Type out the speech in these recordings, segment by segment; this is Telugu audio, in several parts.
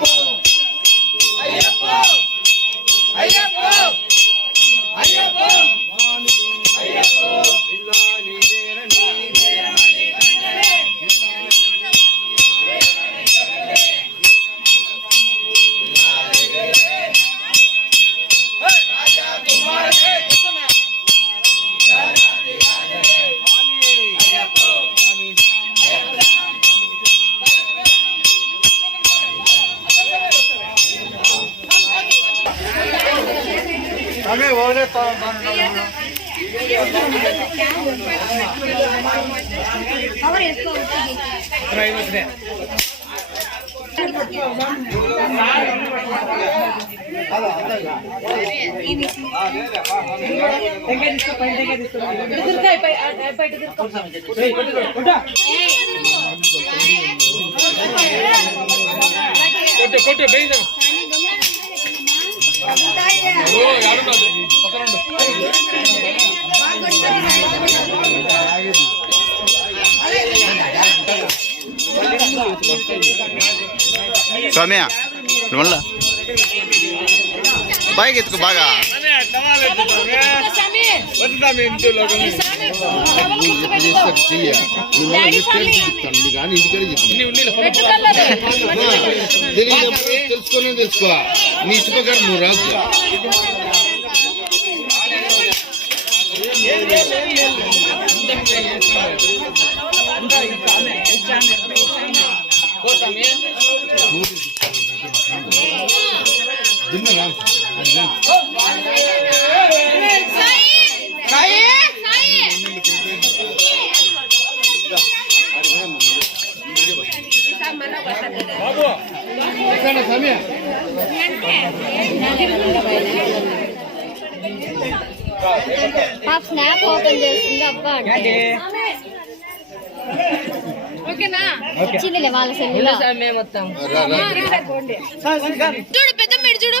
కొట్టు અમે વોને ಕೊಟ್ಟು ಕೊಟ್ಟು ಬೇಯಿಸ స్వామి మళ్ళా బాగా ఎత్తుకు బాగా. తెలుసుకొని తెలుసుకో. నీ ఇష్ట ప్రకారం నువ్వు రాదు పాప స్నాప్ ఓపెన్ చేస్తుంది అబ్బా అంటే ఓకేనా వచ్చిందిలే వాళ్ళ సెల్లులో చూడు పెద్ద మీరు చూడు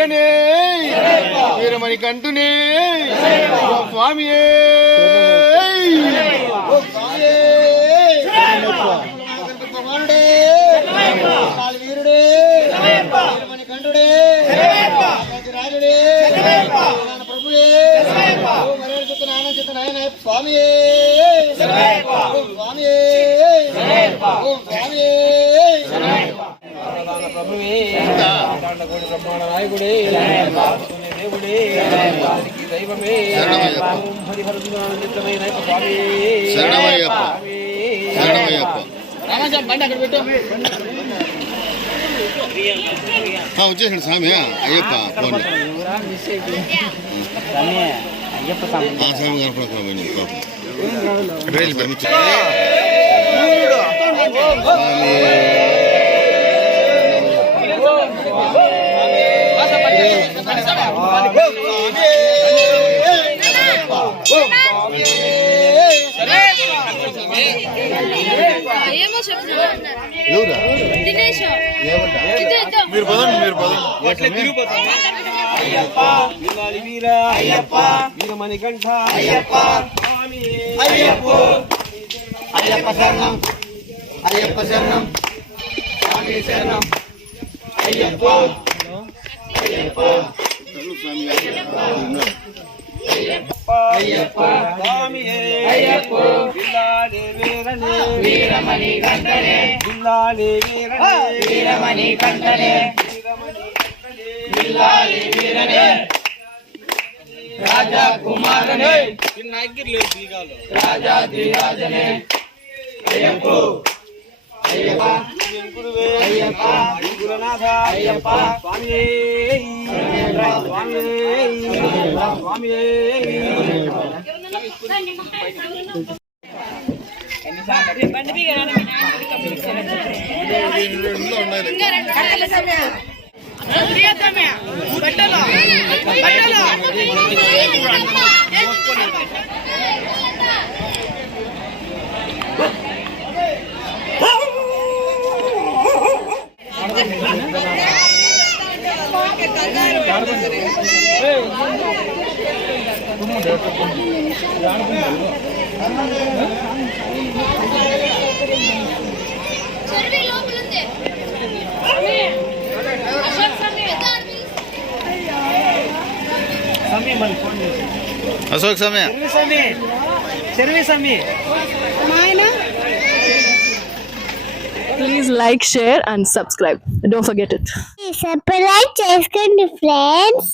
முருகனே வீரமணி கண்டுனே. சுவாமியே. மானுடே బ్రహ్మాండ నాయకుడే. దేవుడే. దైవమే. హరిహరుద్రమైన స్వామి వచ్చేసాడు స్వామి. అయ్యప్ప ఆ స్వామి కనపడుతున్నాం రైలు పర్మిషన్ ఏమో మీరు పదండి మీరు పదండి అట్లే అయ్యప్ప అయ్యప్ప అయ్యప్ప శరణం. అయ్యప్ప శరణం. స్వామి శరణం. అయ్యప్ప. అయ్యప్ప స్వామి అయ్యప్ప అయ్యప్ప స్వామి అయ్యప్ప బిల్లాలి వీరనే వీరమణి కంటనే బిల్లాలి వీరనే వీరమణి కంటనే బిల్లాలి వీరనే రాజా కుమారనే నాగిర్లేదు బీగాలు రాజాది రాజనే అయ్యప్ప అయ్యప్ప గురువే అయ్యప్ప గురునాథ అయ్యప్ప స్వామి స్వామి స్వామి. బట్టలో బట్టలో అశోక్ స్వామి అశోక్ సమయ Please like, share, and subscribe. Don't forget it. Subscribe చేసుకోండి ఫ్రెండ్స్